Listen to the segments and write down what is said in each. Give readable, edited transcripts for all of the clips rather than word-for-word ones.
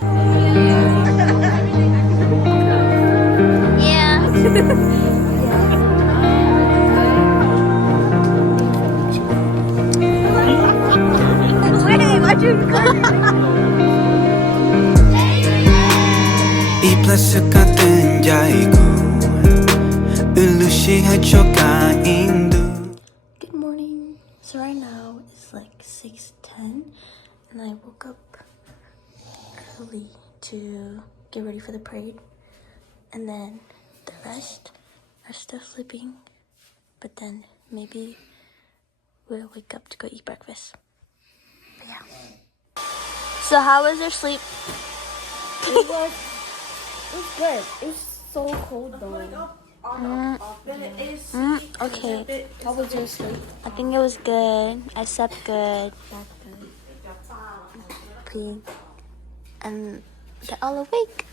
Good morning. So right now it's like 6:10 and I woke up early to get ready for the parade, and then the rest are still sleeping, but then maybe we'll wake up to go eat breakfast. But yeah. So how was your sleep? It was good. It's so cold though. Okay. How was your sleep? I think it was good. I slept good. That's good. And they're all awake.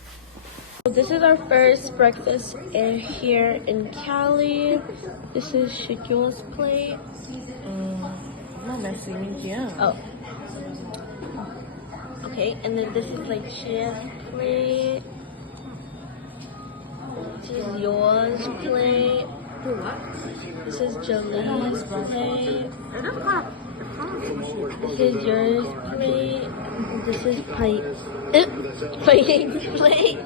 This is our first breakfast here in Cali. This is Seev Yuj Yees' plate. Oh. Okay, and then this is like Chia's plate. This is yours plate. This is Jolie's plate. This is yours plate. This is Playing's plate.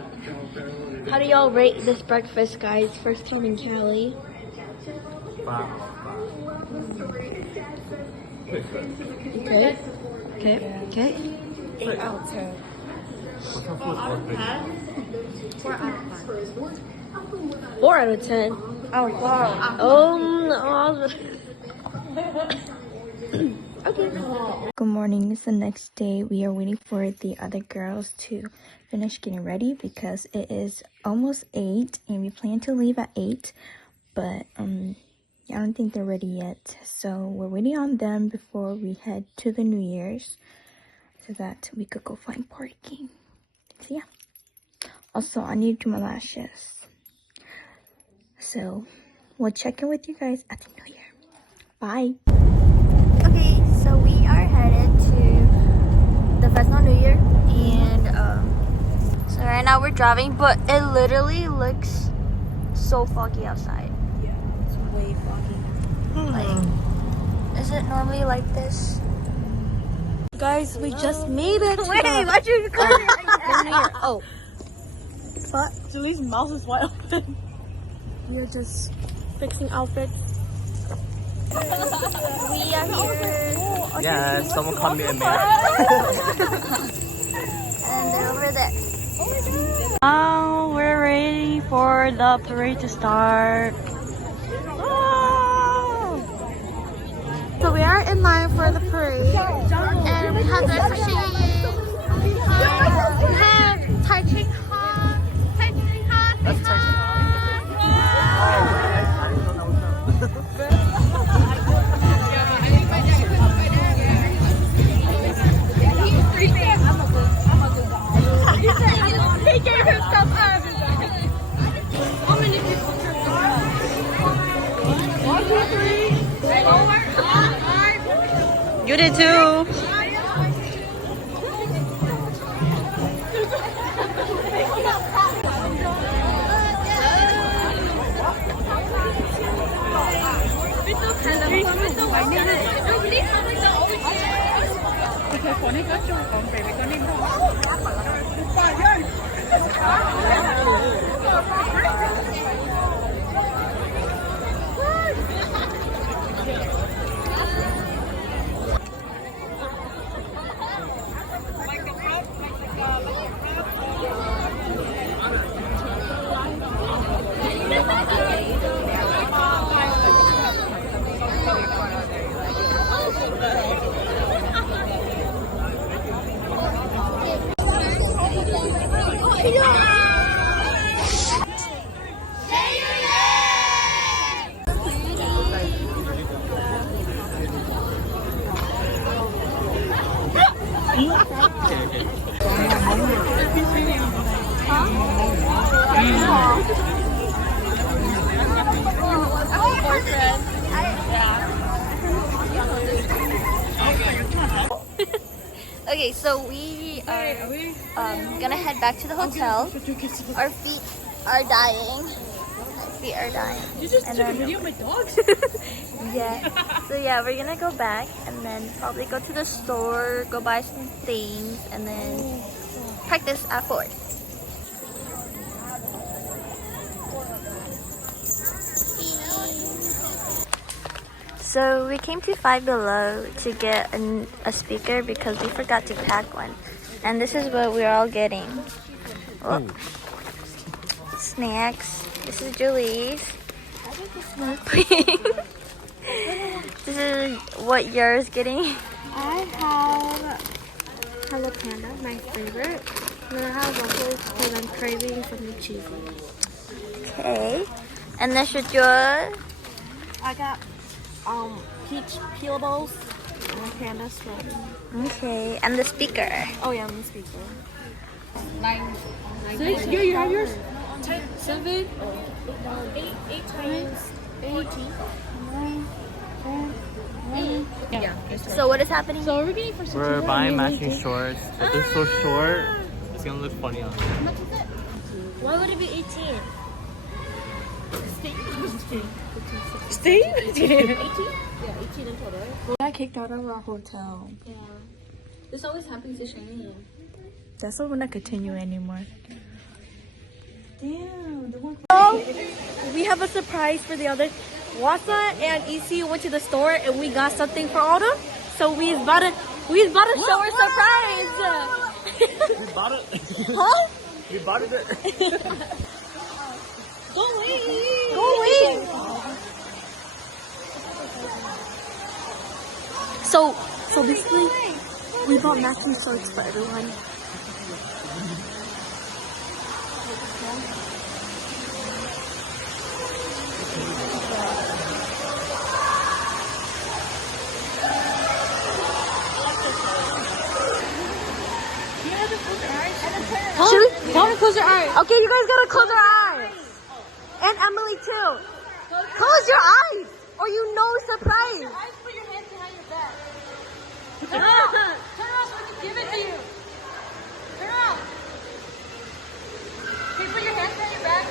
How do y'all rate this breakfast, guys? First time in Cali. Okay. 8 out of 10. 4 out of 10. Oh wow. Okay. Good morning. It's the next day. We are waiting for the other girls to finish getting ready because it is almost 8 and we plan to leave at 8, but I don't think they're ready yet. So we're waiting on them before we head to the New Year's so that we could go find parking. So yeah. Also, I need to do my lashes. So we'll check in with you guys at the New Year. Bye. Okay, so we are headed to the Fresno New Year, and so right now we're driving, but it literally looks so foggy outside. Yeah, it's way foggy. Like, is it normally like this? Guys, we just made it. Wait, why'd you come here like that? Oh. What? Julie's mouth is wide open. We're just fixing outfits. We are here. Yeah, someone called me a man. And they're over there. Now we're ready for the parade to start. So we are in line for the parade, and we have the we have Tai Chi Han. That's touching. He gave himself up. How many people took the 1, 2, 3, 4, 5. You did too. Okay, so we are gonna head back to the hotel. Our feet are dying. Our feet are dying. You just And took a then- video of my dogs? Yeah. So yeah, we're gonna go back and then probably go to the store, go buy some things, and then practice at 4. So we came to Five Below to get a speaker because we forgot to pack one. And this is what we're all getting. Oh. Snacks. This is Julie's. This is what yours getting. I have Hello Panda, my favorite. And then I have waffles because I'm craving something cheesy. Okay. And this is yours. I got peach peelables and panda strawberry. Okay. And the speaker. Oh yeah, I'm the speaker. 6? Yeah, you have yours? 10, 7, 8 times 14. Yeah. So what is happening? So we're getting for We're buying matching shorts, but they're so short. It's gonna look funny on. Why would it be 18? Stay? 18? Yeah, 18 in total. We got kicked out of our hotel. Yeah. This always happens to Shane. That's not gonna continue anymore. We have a surprise for the other. Wasa and EC went to the store and we got something for Autumn. So we about to show her surprise. We bought it. Huh? We bought it. Go away. So basically we bought matching shorts for everyone. Close your eyes. Okay, you guys gotta close your eyes. And Emily too. Close your eyes or you know surprise. Put your hands behind your back. Turn around. Turn around so we can give it to you. Turn around. Can you put your hands behind your back?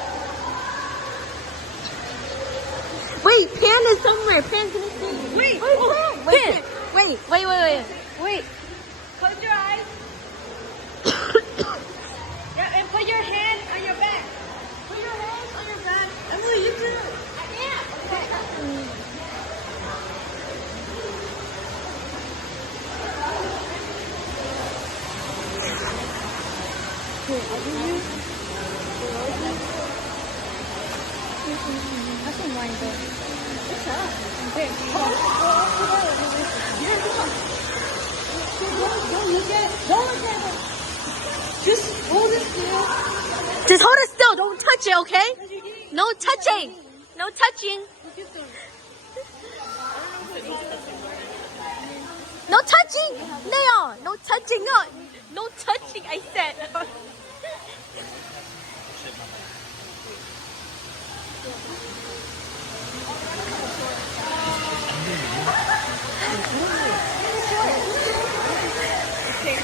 Wait, Pan is somewhere. Pan's gonna see. Wait, Pan. Wait. Close your eyes. Yeah, and put your hand on your back. Put your hands on your back. Emily, you do it. I can't. Okay. Just hold it still. Don't touch it, okay? No touching. No touching. No touching. No, no touching. No touching. I said.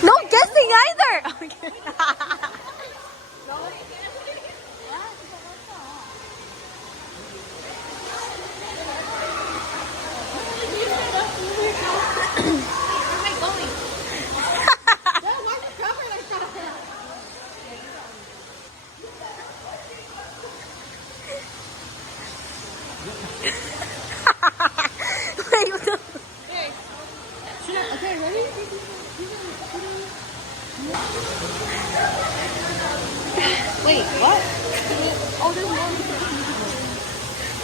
No guessing either. Wait, what the- Okay, ready? Wait, what? Oh, there's more.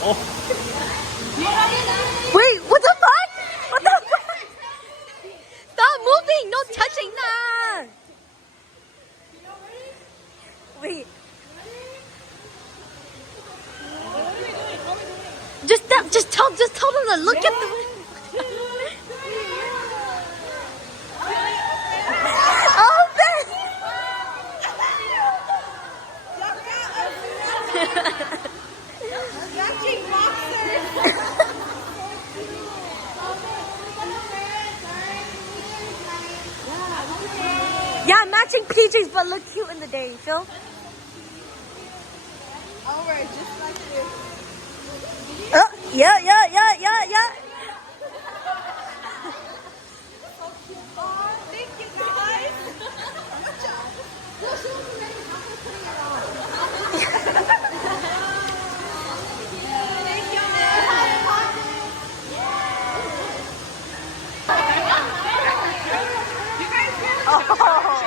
Oh. Wait, what the fuck? What the fuck? Stop moving! No touching that! Wait. Just tell them to look at the. Oh, matching PJs but look cute in the day, Phil. Alright, just like this. Yeah.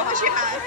Thank you guys.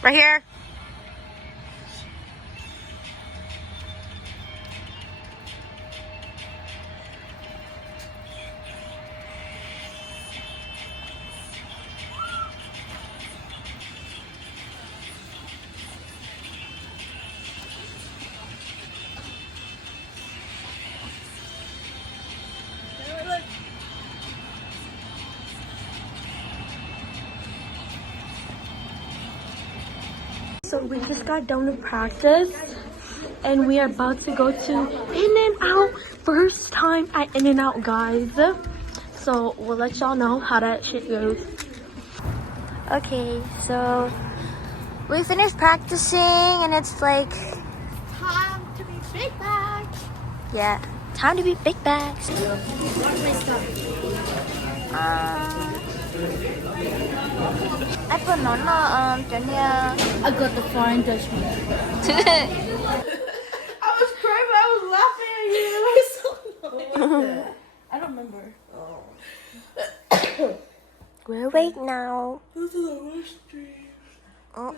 Right here. So we just got done with practice and we are about to go to In-N-Out. First time at In-N-Out, guys. So we'll let y'all know how that shit goes. Okay, so we finished practicing and it's like Time to be big bags. yeah, time to be big bags. Ai phần nó cho nha. I got the foreign Dutchman. I was crying, but I was laughing at you. I was so annoyed. I don't remember. We're awake now. This is the worst dream. Oh.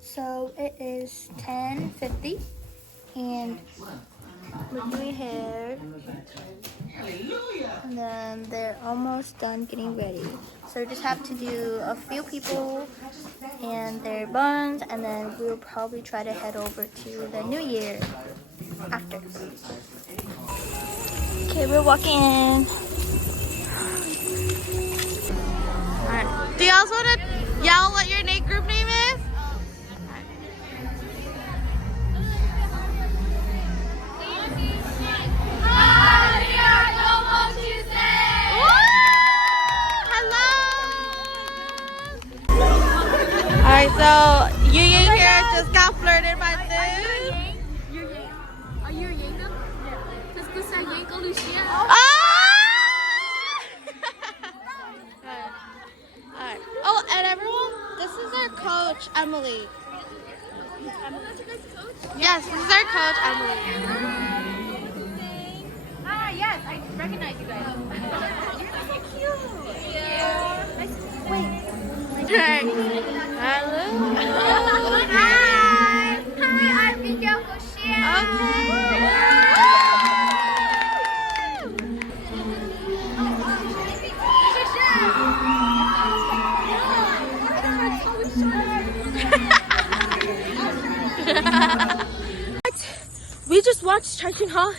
So it is 10:50 and we're doing hair. And then they're almost done getting ready. So we just have to do a few people and their buns, and then we'll probably try to head over to the New Year after. Okay, we're walking in. Do y'all want to yell what your group name is? Alright, so Yu Yang here just got flirted by this. Are you a Yankum? Just because I yank Lucia. Alright. Oh, and everyone, this is our coach, Emily. Yes, this is our coach, Emily. Yes, I recognize you guys. Wait, Hello. Hi. Hi, our video will share. We just watched Chaiching, huh?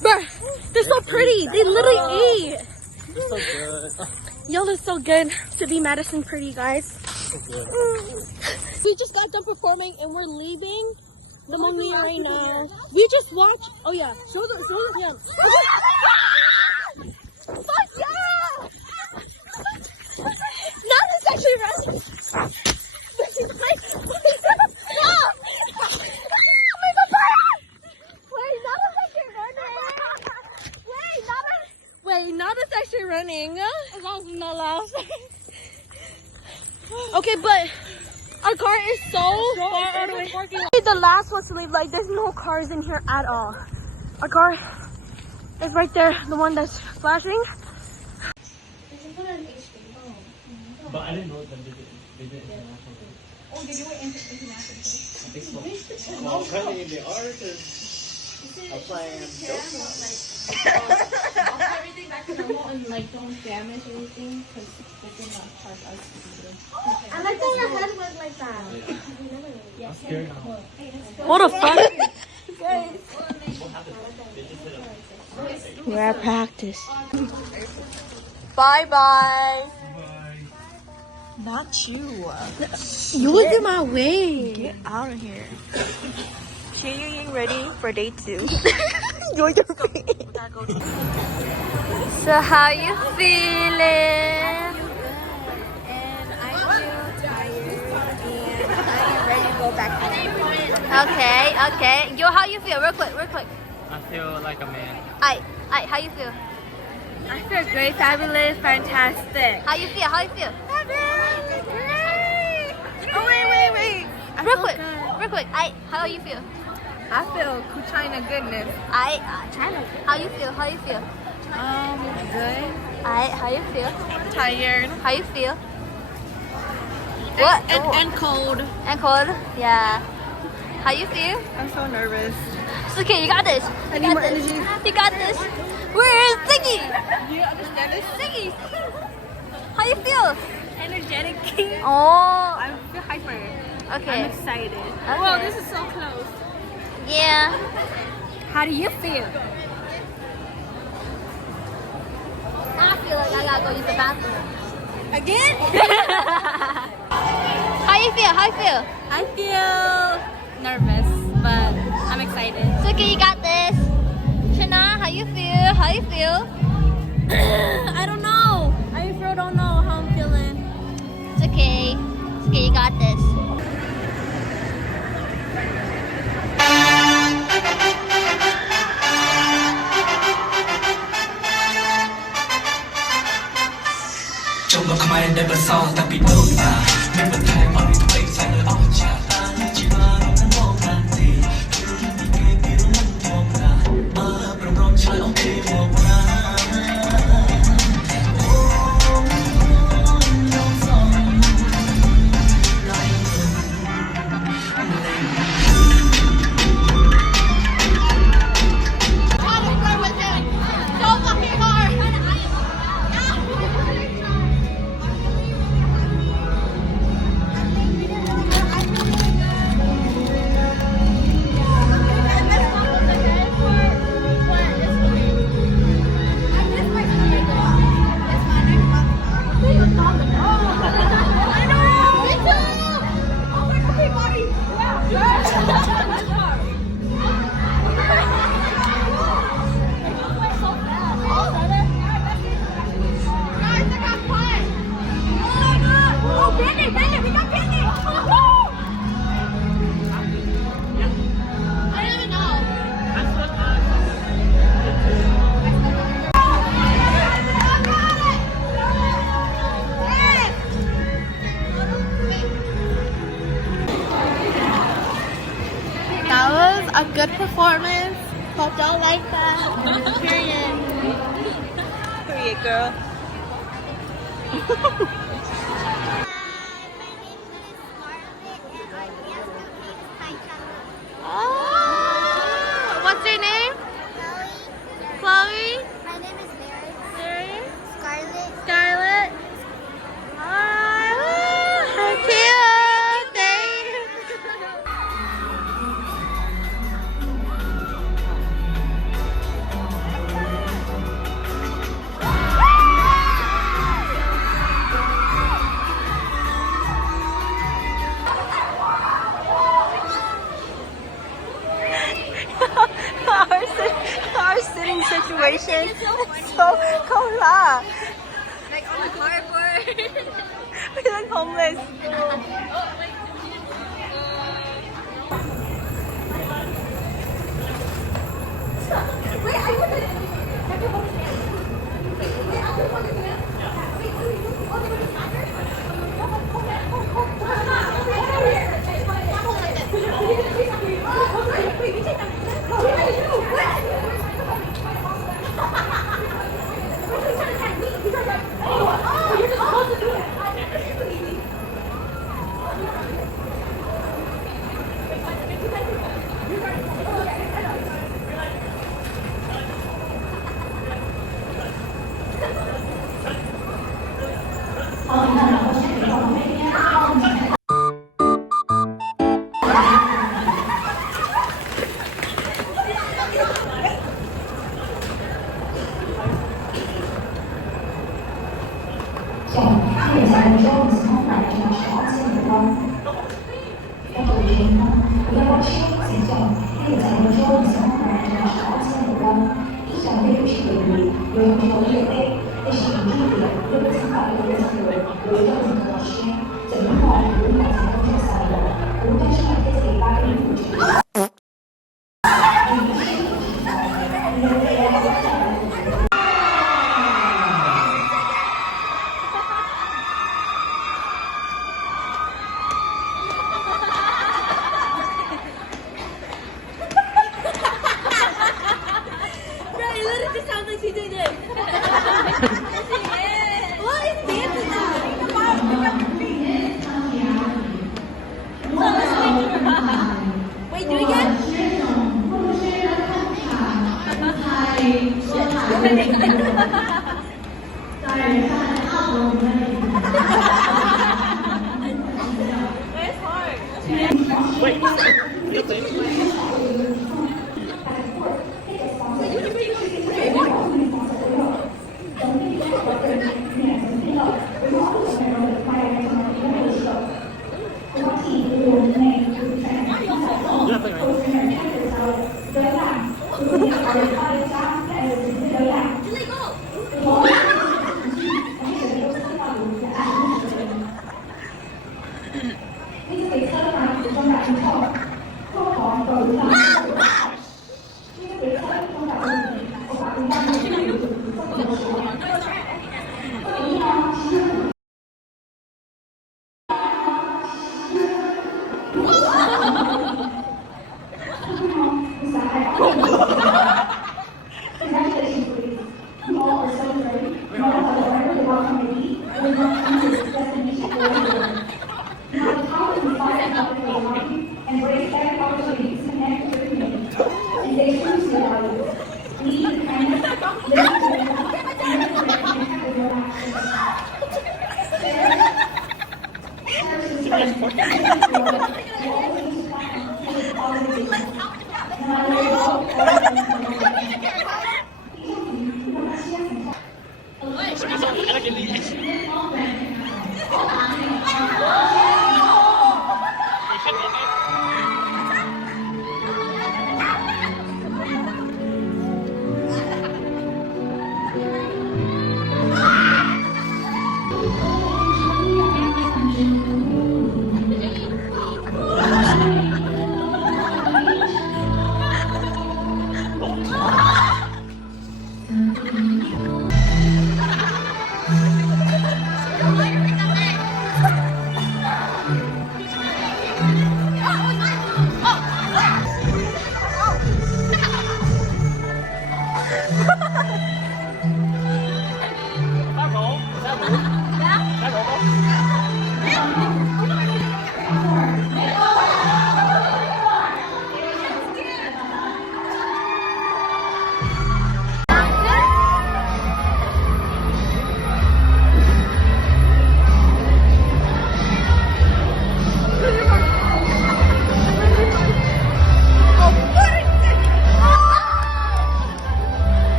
Bruh, they're so pretty. They literally eat. They're so good. Y'all are so good to be Madison pretty, guys. So good. We just got done performing and we're leaving the Hmong New Year right now. We just watched. Oh yeah, show the yeah. Fuck yeah! Now it's actually running. Wait, now that's actually running. As long as it's not loud. Okay, but our car is so far out of the way. The last ones to leave, like there's no cars in here at all. Our car is right there, the one that's flashing. But I didn't know that they did international. Oh, did you went international? I think so. Well, apparently they are because applying Everything back to normal and like don't damage anything because they're gonna charge us to do this. I like that your head went like that. I'm scared now. What the fuck? What happened? They just hit us. We're at practice. Bye bye. Not you. You was in my way. Get out of here. She's ready for day 2. You're So how you feeling? And I feel tired and I am ready to go back home. Okay. Yo, how you feel? Real quick. I feel like a man. Aight, how you feel? I feel great, fabulous, fantastic. How you feel? Great. Oh, wait. I Real feel quick. good. Aight, how you feel? I feel China goodness. Aight, China. How you feel? Good. Aight, how you feel? Tired. How you feel? What? And cold. And cold? Yeah. How you feel? I'm so nervous. It's okay, you got this. I need more energy. You got this. Where is Ziggy? You understand this? Ziggy. How you feel? Energetic. Oh. I feel hyper. Okay. I'm excited. Okay. Whoa, this is so close. Yeah. How do you feel? I feel like I gotta go use the bathroom. Again? How you feel? I feel nervous, but I'm excited. It's okay, you got this. Shana, how you feel? I don't know. I really don't know how I'm feeling. It's okay, you got this. Trong lòng không ai để bật sau ta bị đốt vào mình vẫn thay mọi thứ vậy phải nơi óc trả ta chỉ mà nó vẫn mong là gì cứ đi kia kia nó vẫn mong là mơ bồng rong trái óc thì mong là That was a good performance. Hope y'all like that. Period, girl. situation. So come on. Like on the cardboard. We look homeless.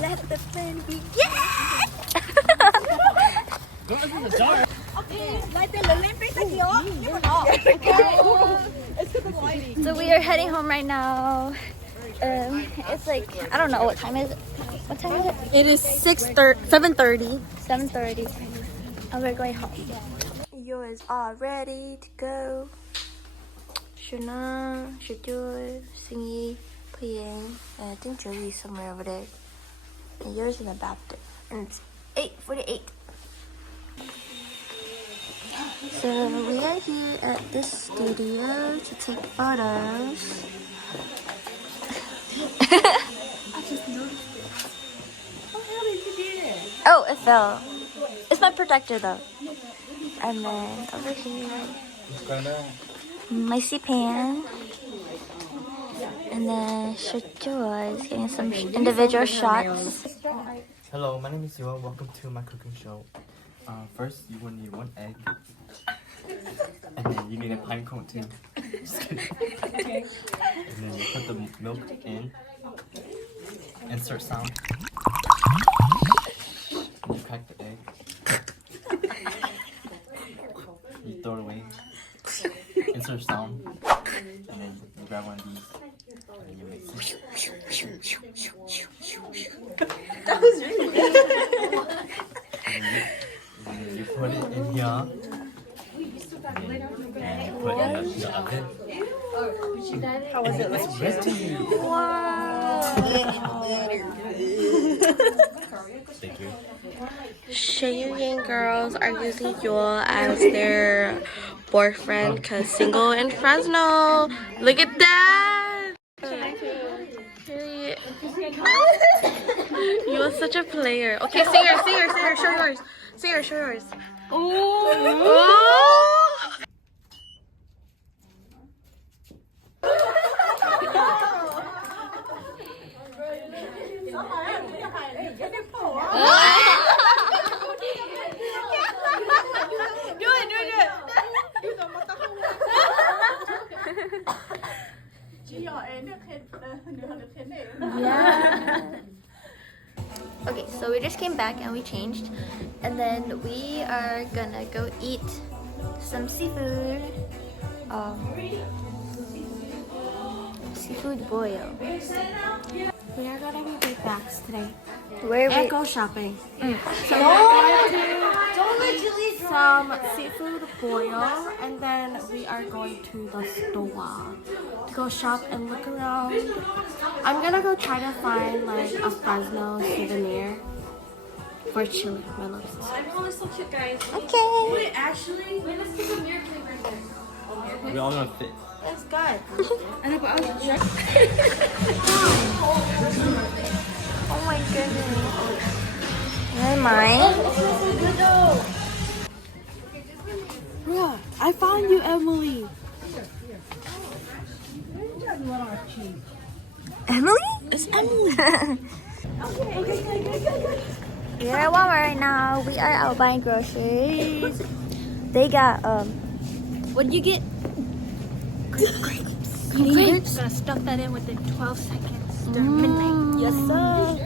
Let the fun begin! So we are heading home right now. It's like, I don't know what time is it. What time is it? It is 7:30. 7:30. And we're going home. You is all ready to go. Shuna, Shujul, Singy, playing. And I think Julie's somewhere over there. And yours in the bathroom. And it's 8:48. So we are here at this studio to take photos. Oh, it fell. It's my protector though. And then over here, my C-pan. And then Shujul is getting some individual shots. Hello, my name is Yuan. Welcome to my cooking show. First, you will need 1 egg. And then you need a pine cone too. Just kidding. Okay. And then you put the milk in. Insert sound. And you crack the egg. You throw it away. Insert sound. And then you grab one of these. And then you mix it. That was really good. And then you put it in here. And you put it in the oven. How was it like? It's ready. Thank you. Shayuyan girls are using Yul as their boyfriend because single in Fresno. Look at that! Period. You are such a player. Okay, singer, show yours. Singer, show yours. Oh! Okay, so we just came back and we changed. And then we are gonna go eat some seafood. Seafood boil. We are gonna be big bags today. Where And we go shopping. So we're going to some seafood boil, and then we are going to the store to go shop and look around. I'm gonna go try to find like a Fresno souvenir for Chile, my little sister. Everyone is so cute, guys. Okay. Wait, actually, wait, let's take a mirror clip right there. We're all gonna fit. That's good. And I was Oh my goodness. Never mind. Yeah, I found you, Emily. Emily? It's Emily. We're at Walmart right now. We are out buying groceries. They got what did you get? Grapes. gonna stuff that in within 12 seconds during midnight. Yes, sir.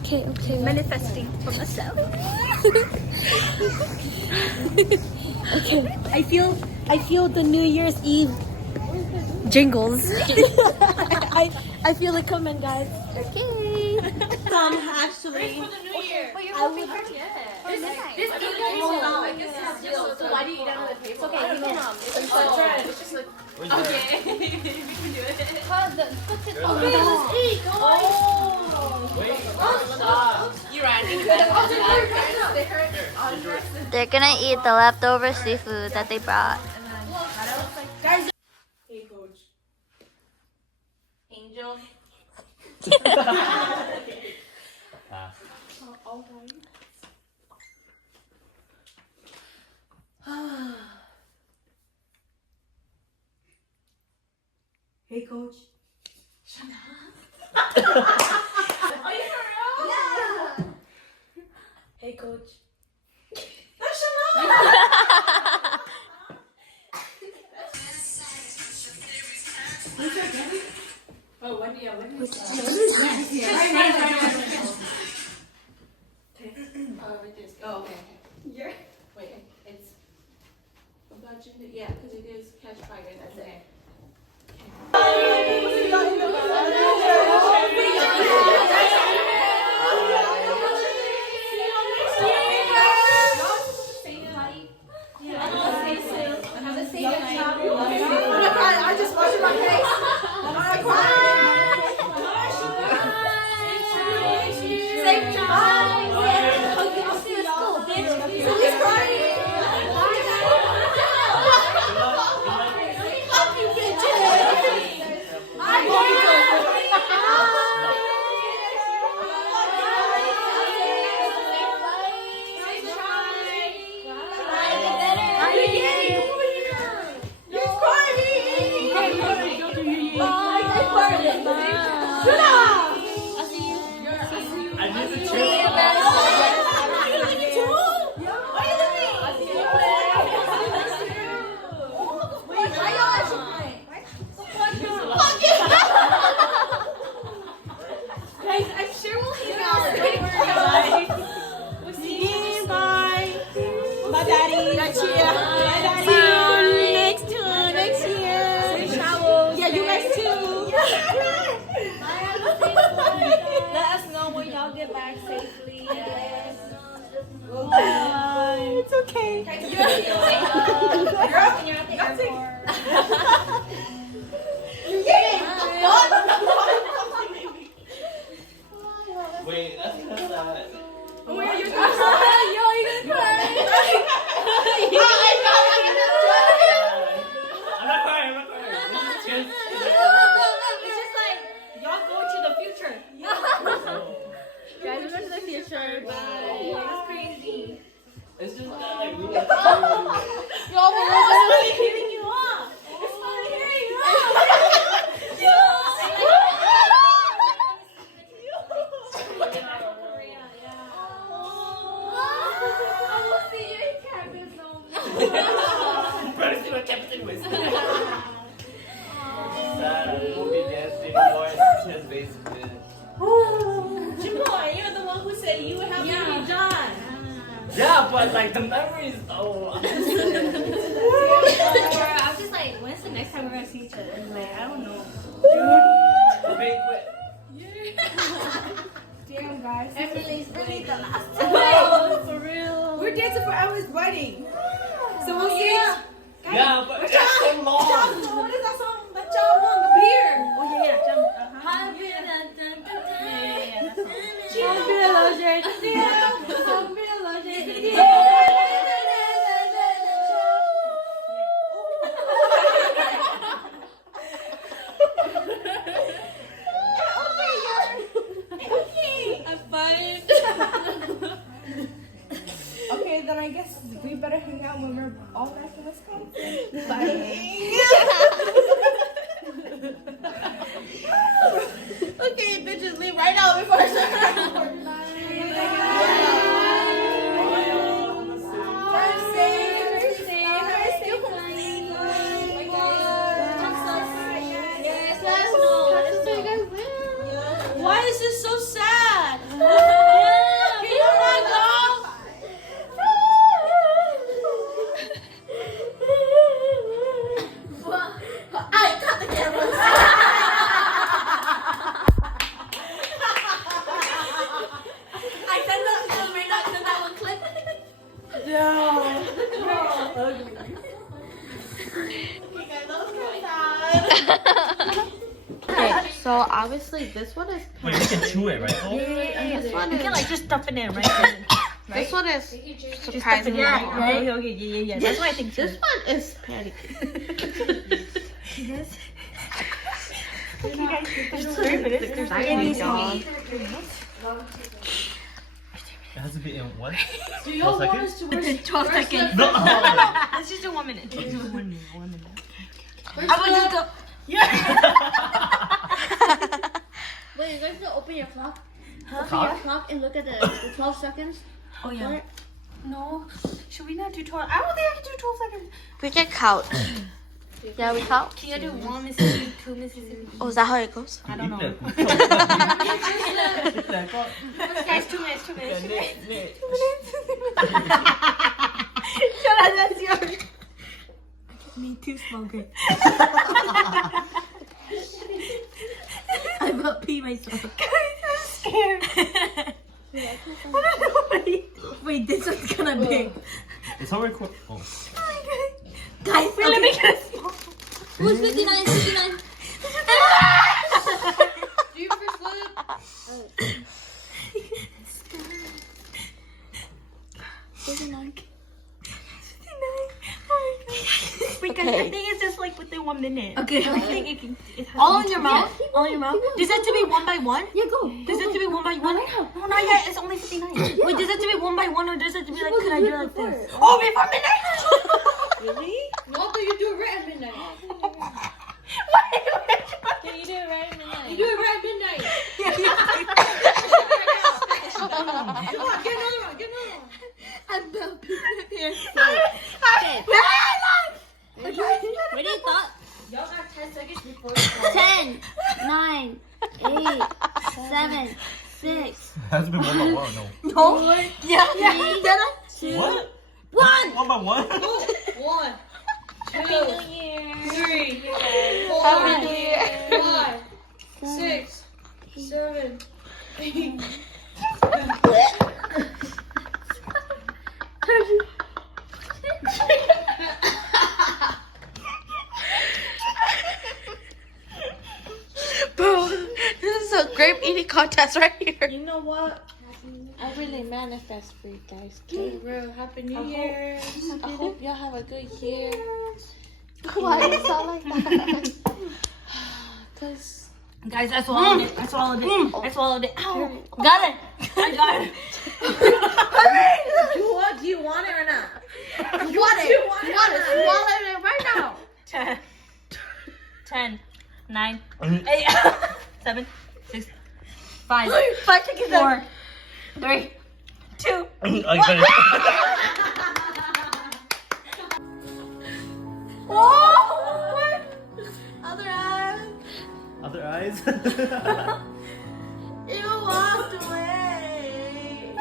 Okay. Manifesting from the south. Okay. I feel the New Year's Eve jingles. I feel it coming, guys. Okay. Actually. Why do you eat out of the table? Okay, you can. They're gonna eat the leftover seafood that they brought. Hey, coach. Angel. Hey, coach. Hey, coach. Oh, Wendy, yeah, Wendy. Okay. Oh, it is. Oh, okay. Wait, it's watching it? Yeah, because it is catch fire. That's it. I just washed my face. I'm gonna cry. Safe drive. I'll see you at school, bitch. So he's crying. Fuck you, bitches. I'm going to. It's okay. Wait, that's kind of sad. Oh my God, you're gonna cry. Yo, you're gonna cry. I'm not crying, I'm not crying. This is just... It's just like y'all go to the future. Guys, we're going to the future. Bye. That's crazy. It's just that like we were too... Y'all were hearing you off. It's fun hearing you off. Better see what Captain was. Sad, I won't be dancing anymore. It's just basically. Jimbo, you're the one who said you would have to be done. Yeah, but like the memories though. I'm just like, when's the next time we're gonna see each other? Like, I don't know. The banquet. Damn, guys. Emily's really the last Oh, for real. We're dancing for Emily's wedding. So we'll see. Yeah, but it's so long. What is that song that y'all want? The beer. Oh, yeah, jump. Okay, then I guess we better hang out when we're all back in Wisconsin. Bye. Okay, bitches, leave right now before I start. Why is this so sad? Can you not go? I got the camera. I sent that to Rena, send that one clip. Okay, so obviously this one is Wait, you can chew it, right? this one You is can like just stuff it in, right? this one is surprisingly Right? Okay, yeah. That's what I think too. this one is panicky. It has to be in what? Do y'all 12 want us to work 12 seconds. No. Let's just do 1 minute. Let's do 1 minute. 1 minute. Wait, you guys gonna open your clock? Open Clock? your clock and look at the 12 seconds. Oh yeah. No. Should we not do 12? I don't think I can do 12 seconds. We can count. Yeah, we count. Can you do 1 Mississippi, 2 Mississippi? Oh, is that how it goes? I don't know. Guys, 2 minutes, 2 minutes. Shut up, that's yours. Okay. I'm about to pee myself. I'm scared. Wait, this one's gonna big. It's already cool. Oh. Guys, wait, let me get a small. Who's 59? 59. Do you first flip? Wait, guys, I think it's just like within 1 minute. Okay. I think it has All to in be your two. mouth? All in your mouth? Does that have to be 1 by 1? Yeah, go. Does it have to be 1 by 1? No, not yet. It's only 59. Wait, does it have to be 1 by 1 or does it have to be like, could I do it like this? Oh, before midnight! Really? No, but you do it right at midnight. Can you do it right at midnight? You do it right at midnight. Come on, get another one. Get another one. I'm about to prepare. Ready, thought? Y'all got 10 seconds before 10, 9, 8, 7, 6, It has to be 1 by 1 or no? No? Yeah. 2, What? 1. 1 by 1? 1, 2, 3, 4, 5, 6, 7, 8. Bro, this is a grape eating contest right here. You know what? I really manifest for you guys, okay? Real happy New Year. I hope y'all have a good year. Why you sound like that? Cause Guys, I swallowed it. I swallowed it. I swallowed it. Ow. Got it. I got it. Do you want it or not? you want it? You want it? Swallow it right now. 10, 9, 8, 7, 6, 5, 5 seconds, 4, 3, 2. I got it. Other eye. Other eyes? You walked away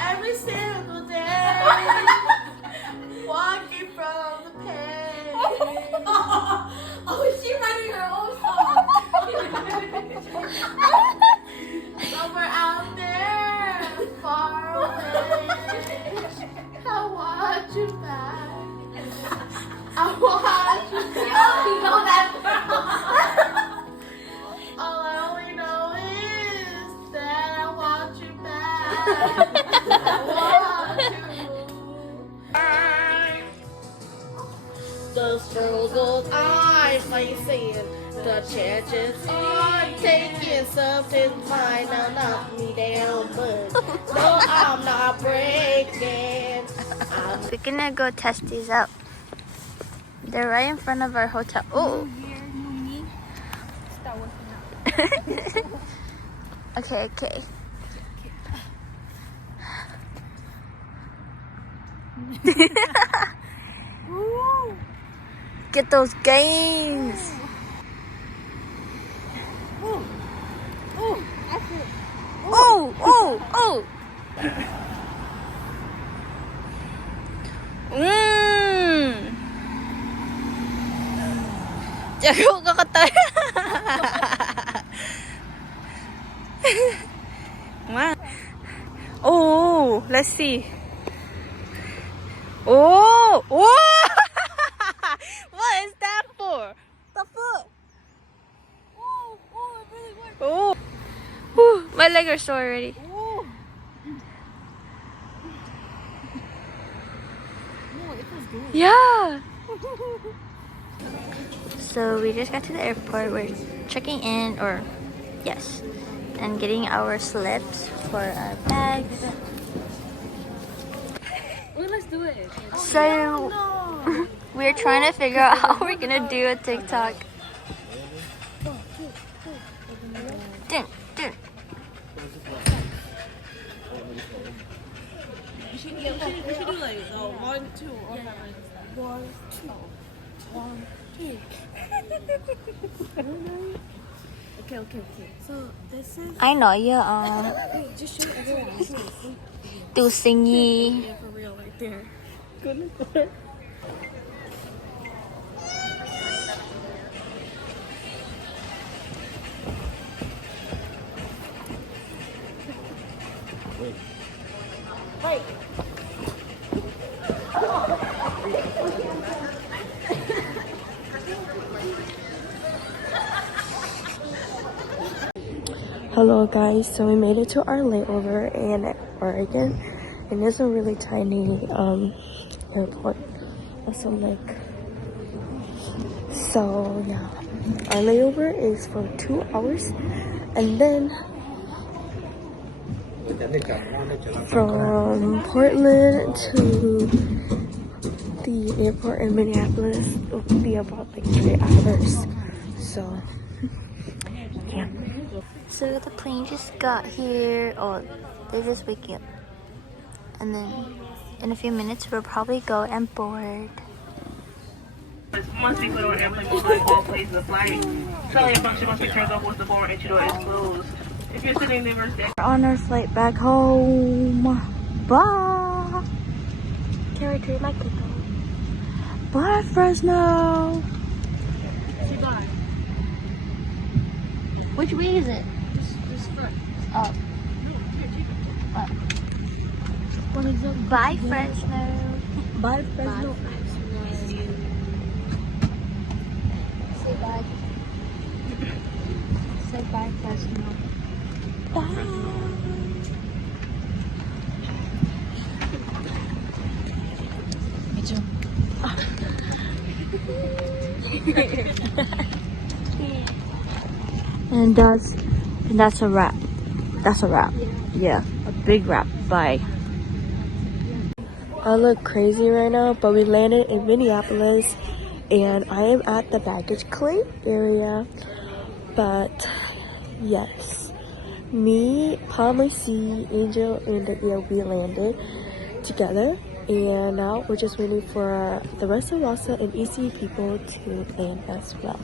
every single day, walking from the pain. Oh, is she writing her own song? Somewhere out there, far away, I want you back. I want you back. You know that girl. All I only know is that I want you back. I want you. The struggles are facing, the chances are taking something mine. Now knock me down, but no, I'm not breaking. We're gonna go test these out. They're right in front of our hotel. Oh. Okay. Get those gains. Oh. Jago ka katay. Oh, let's see. Oh. What is that for? The foot. It really worked. Oh. Whew, my leg are sore already. Yeah. So we just got to the airport. We're checking in, or yes, and getting our slips for our bags. Let's do it. So we're trying to figure out how we're gonna do a TikTok. Dun. We should do like 1, 2, or 1, 2, 1, 2. Okay. So this is. I know you Wait, just show everyone. do singy. Yeah, for real, right there. Hello guys, so we made it to our layover in Oregon, and it's a really tiny airport. Also like, so yeah, our layover is for 2 hours, and then from Portland to the airport in Minneapolis it will be about like 3 hours. So yeah. So the plane just got here. Oh, they're just waking up. And then in a few minutes we'll probably go and board. Once we put on airplane mode, like all places of flight, cellular function must be turned off once the forward entry door is closed. If you're sitting in the reverse deck, We're on our flight back home. Bye. Can't wait to read my cookie. Bye, Fresno. Say bye. Which way is it? This front. Oh. Bye, Fresno. Bye, Fresno. Say bye. Say bye, Fresno. And that's a wrap. That's a wrap. Yeah, a big wrap. Bye. I look crazy right now, but we landed in Minneapolis, and I am at the baggage claim area. But yes, me, Palmer C, Angel, and we landed together, and now we're just waiting for the rest of Wasa and EC people to land as well.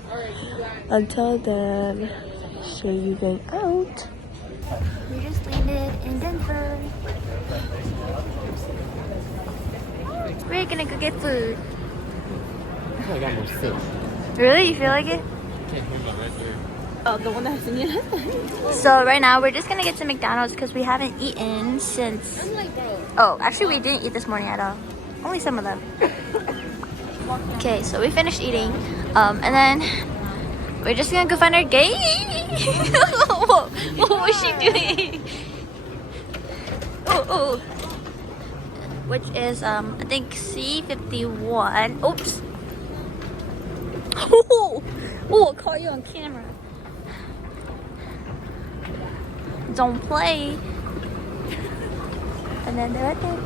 Until then, show you going out. We just landed in Denver. We're gonna go get food. I feel like I'm more sick. Really? You feel like it? Can't hear my right ear. Oh, the one that has in your So right now we're just gonna get some McDonald's because we haven't eaten since. Oh, actually we didn't eat this morning at all. Only some of them. Okay, so we finished eating, and then we're just gonna go find our gate. what was she doing? Oh. Which is I think C51. Oops. Oh, I caught you on camera. Don't play. And then they're right there.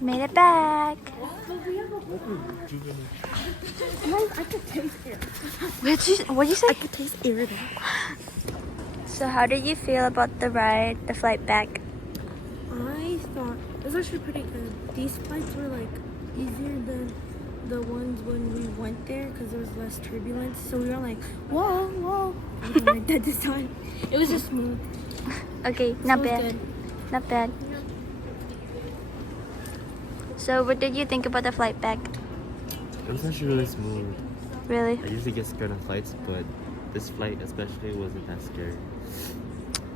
Made it back. I could taste air. What'd you say? I could taste air there. So how did you feel about the ride, the flight back? I thought it was actually pretty good. These flights were like easier than the ones when we went there because there was less turbulence. So we were like, whoa. We didn't like that this time. It was just smooth. Okay, not So it was bad. good. Not bad. So what did you think about the flight back? It was actually really smooth. Really? I usually get scared on flights, but this flight especially wasn't that scary.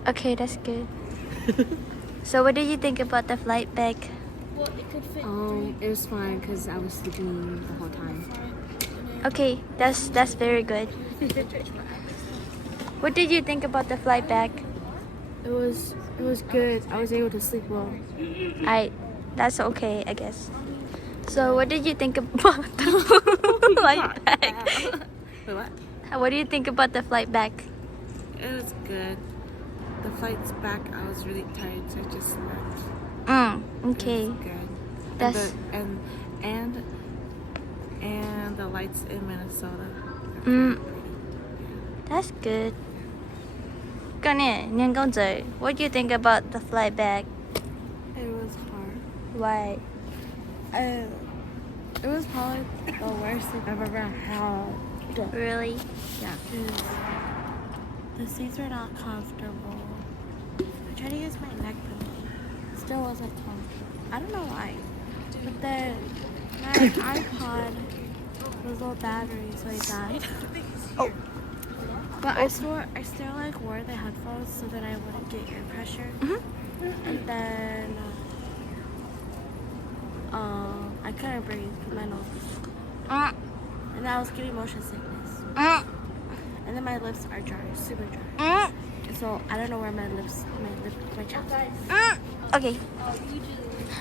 Okay, that's good. So what did you think about the flight back? It was fine because I was sleeping the whole time. Okay, that's very good. What did you think about the flight back? It was good. I was able to sleep well. That's okay, I guess. So what did you think about the flight back? Wait, what? What do you think about the flight back? It was good. The flight's back. I was really tired, so I just slept. Okay. It was good. That's And the lights in Minnesota. that's good. What do you think about the flight back? It was hard. Why? And it was probably the worst thing I've ever had. Really? Yeah, because the seats were not comfortable. I tried to use my neck pillow. Still wasn't comfortable. I don't know why. But then my iPod was low battery, so it died. Oh. But I still like wore the headphones so that I wouldn't get ear pressure. And then I couldn't breathe because my nose was stuck. And I was getting motion sickness. And then my lips are dry, super dry. So I don't know where my chapstick is. Okay.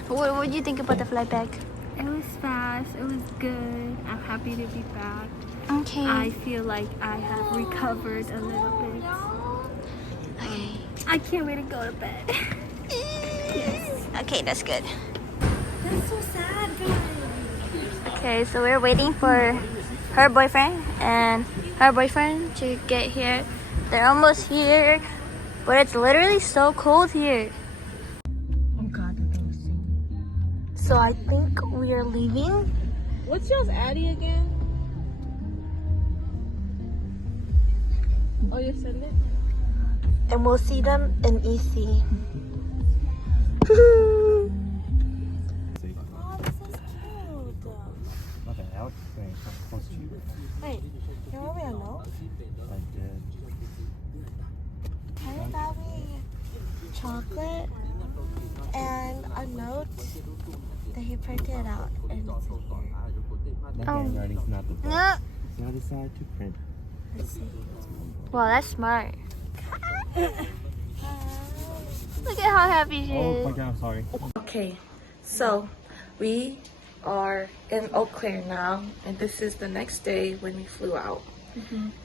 What do you think about the flight back? It was fast. It was good. I'm happy to be back. Okay. I feel like I have recovered a little bit. Okay. I can't wait to go to bed. Okay, that's good. That's so sad, guys. Okay, so we're waiting for her boyfriend and her boyfriend to get here. They're almost here, but it's literally so cold here. Oh God, that was so. So I think we are leaving. What's y'all's Addy again? Oh, you send it? And we'll see them in EC. Oh, this is cute. Not an out thing, it's not close to you. Wait, you want me a note? I did. Harry got me chocolate and a note that he printed out. And it's in here. That handwriting's not the best. No. It's not decided to print. Let's see. Wow, that's smart. Look at how happy she Oh my is. god, I'm sorry. Okay, so we are in Eau Claire now, and this is the next day when we flew out.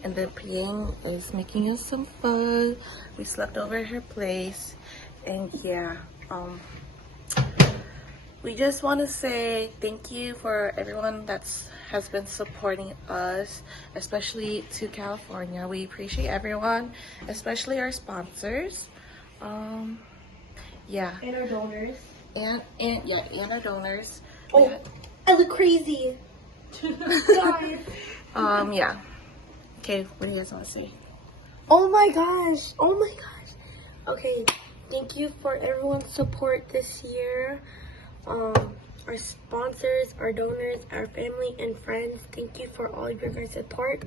And then Piang is making us some food. We slept over at her place, and yeah, we just want to say thank you for everyone has been supporting us, especially to California. We appreciate everyone, especially our sponsors. Yeah. And our donors. And our donors. Oh, I look crazy. Sorry. Yeah. Okay, what do you guys want to say? Oh my gosh. Oh my gosh. Okay, thank you for everyone's support this year. Our sponsors, our donors, our family and friends. Thank you for all of your guys' support.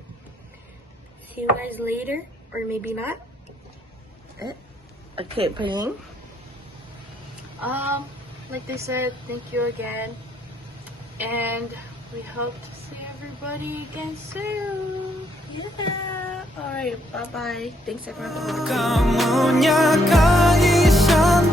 See you guys later, or maybe not. Okay, Piang. Like they said, thank you again. And we hope to see everybody again soon. Yeah. Alright, bye-bye. Thanks everyone for watching. Kamunya kaisan